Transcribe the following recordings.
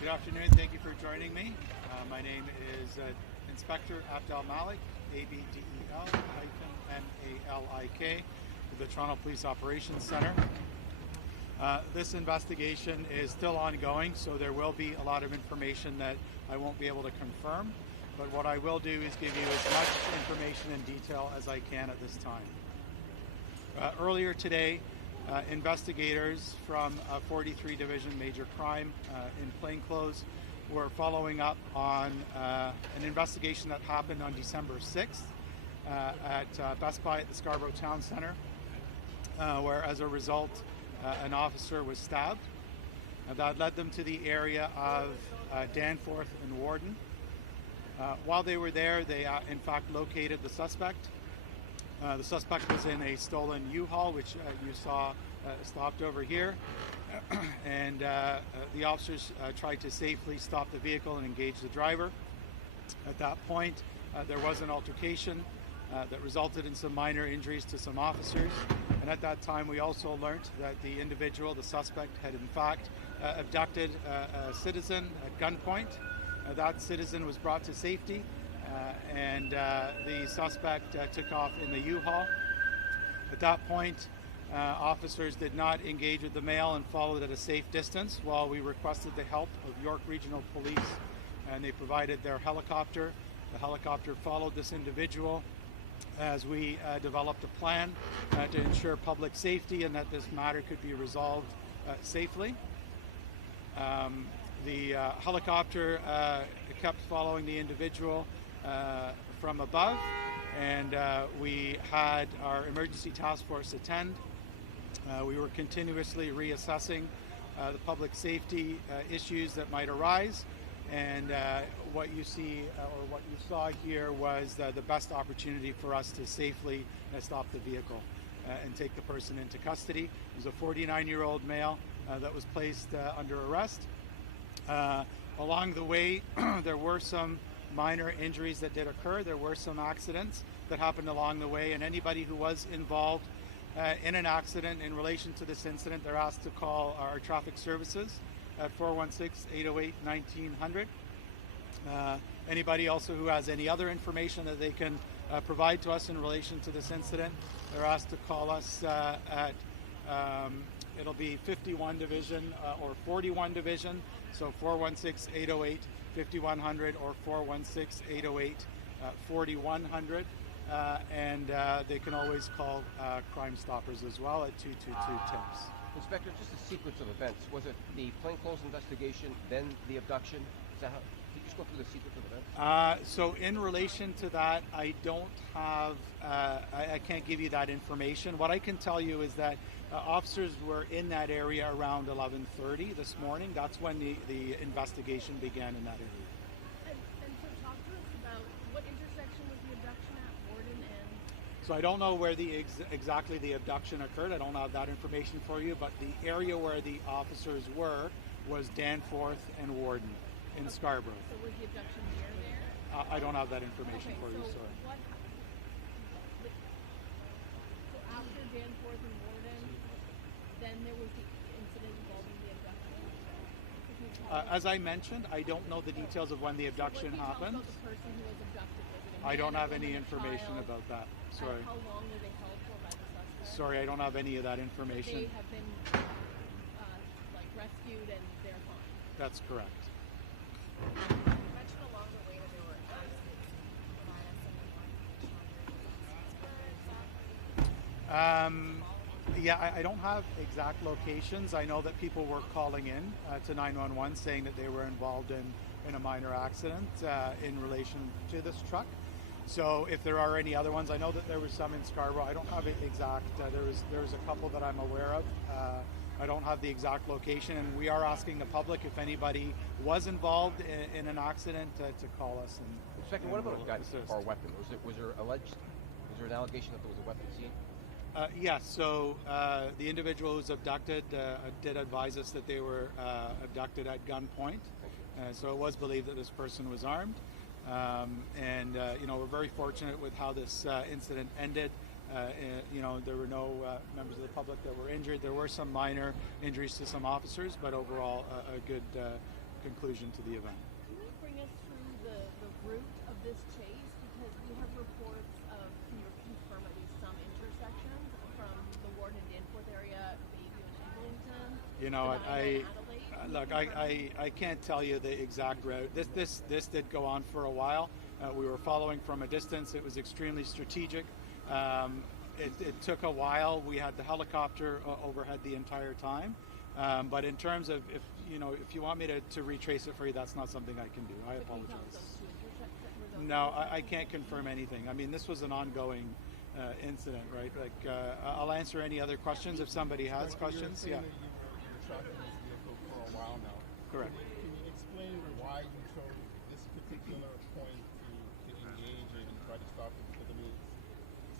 Good afternoon. Thank you for joining me. My name is Inspector Abdel Malik, ABDEL-MALIK, with the Toronto Police Operations Center. This investigation is still ongoing, so there will be a lot of information that I won't be able to confirm. But what I will do is give you as much information and detail as I can at this time. Earlier today, investigators from 43 Division Major Crime in plainclothes were following up on an investigation that happened on December 6th at Best Buy at the Scarborough Town Centre, where as a result an officer was stabbed. That led them to the area of Danforth and Warden. While they were there, they in fact located the suspect. The suspect was in a stolen U-Haul, which you saw stopped over here, and the officers tried to safely stop the vehicle and engage the driver. At that point, there was an altercation that resulted in some minor injuries to some officers, and at that time we also learned that the individual, the suspect, had in fact abducted a citizen at gunpoint. That citizen was brought to safety, and the suspect took off in the U-Haul. At that point, officers did not engage with the male and followed at a safe distance while we requested the help of York Regional Police, and they provided their helicopter. The helicopter followed this individual as we developed a plan to ensure public safety and that this matter could be resolved safely. The helicopter kept following the individual from above, and we had our emergency task force attend. We were continuously reassessing the public safety issues that might arise, and what you see or what you saw here was the best opportunity for us to safely stop the vehicle and take the person into custody. It was a 49-year-old male that was placed under arrest. Along the way, there were some minor injuries that did occur. There were some accidents that happened along the way, and anybody who was involved in an accident in relation to this incident, they're asked to call our traffic services at 416-808-1900. Anybody also who has any other information that they can provide to us in relation to this incident, they're asked to call us at it'll be 51 Division or 41 Division, so 416-808-5100 or 416-808-4100. And they can always call Crime Stoppers as well at 222-TIPS. Inspector, just a sequence of events. Was it the plainclothes investigation, then the abduction? Is that how, can you just go through the sequence of events? So in relation to that, I don't have, I can't give you that information. What I can tell you is that officers were in that area around 11:30 this morning. That's when the investigation began in that area. And so talk to us about what intersection was the abduction at, Warden and... So I don't know where exactly the abduction occurred. I don't have that information for you, but the area where the officers were was Danforth and Warden in Scarborough. So was the abduction near there? I don't have that information for you, so sorry. So after Danforth and Warden, then there was the incident involving the abduction? As I mentioned, I don't know the details of when the abduction happened. About the person who was abducted, was it a I don't man, have a any woman, a information child? about that. And Sorry. how long were they held for by the suspect? Sorry, I don't have any of that information. They have been rescued and they're fine. That's correct. You mentioned along the way that they were arrested. Provide us some information. Yeah, I don't have exact locations. I know that people were calling in to 911 saying that they were involved in a minor accident in relation to this truck. So if there are any other ones, I know that there was some in Scarborough. I don't have it exact. There was a couple that I'm aware of. I don't have the exact location, and we are asking the public if anybody was involved in an accident to call us. And Second, what about a gun assist. or a weapon? Was there an allegation that there was a weapon seen? Yes, so the individual who was abducted did advise us that they were abducted at gunpoint. So it was believed that this person was armed. We're very fortunate with how this incident ended. There were no members of the public that were injured. There were some minor injuries to some officers, but overall a good conclusion to the event. Can you bring us through the route of this chase? Because we have reports of, can you confirm at least some intersections from the Warden and Danforth area, Bayview and Eglinton? You know, Adelaide? Can you look, confirm? I can't tell you the exact route. This did go on for a while. We were following from a distance. It was extremely strategic. It took a while. We had the helicopter overhead the entire time. But in terms of if you want me to retrace it for you, that's not something I can do. I But can you tell us apologize. those two intersections? No, I can't confirm anything. I mean, this was an ongoing incident, right? Like, I'll answer any other questions if somebody has questions. Yeah, You were tracking this vehicle for a while now. correct. Can you explain why you chose this particular point to engage and try to stop it? Because I mean,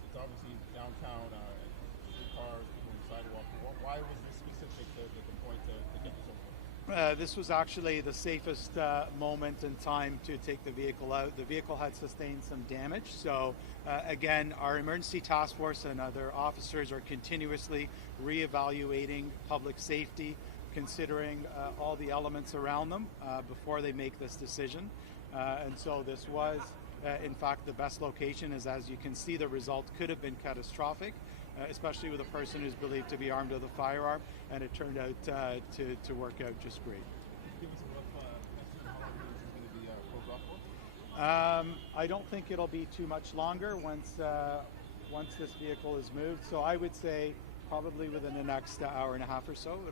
it's obviously downtown, cars, people on the sidewalk. Why was this specific the point to get this over? This was actually the safest moment in time to take the vehicle out. The vehicle had sustained some damage. So again, our emergency task force and other officers are continuously reevaluating public safety, considering all the elements around them before they make this decision. And so this was, in fact, the best location. As you can see, the result could have been catastrophic. Especially with a person who's believed to be armed with a firearm, and it turned out to work out just great. Give us a rough estimate how long this is going to be closed off for? I don't think it'll be too much longer once this vehicle is moved. So I would say probably within the next hour and a half or so, it'll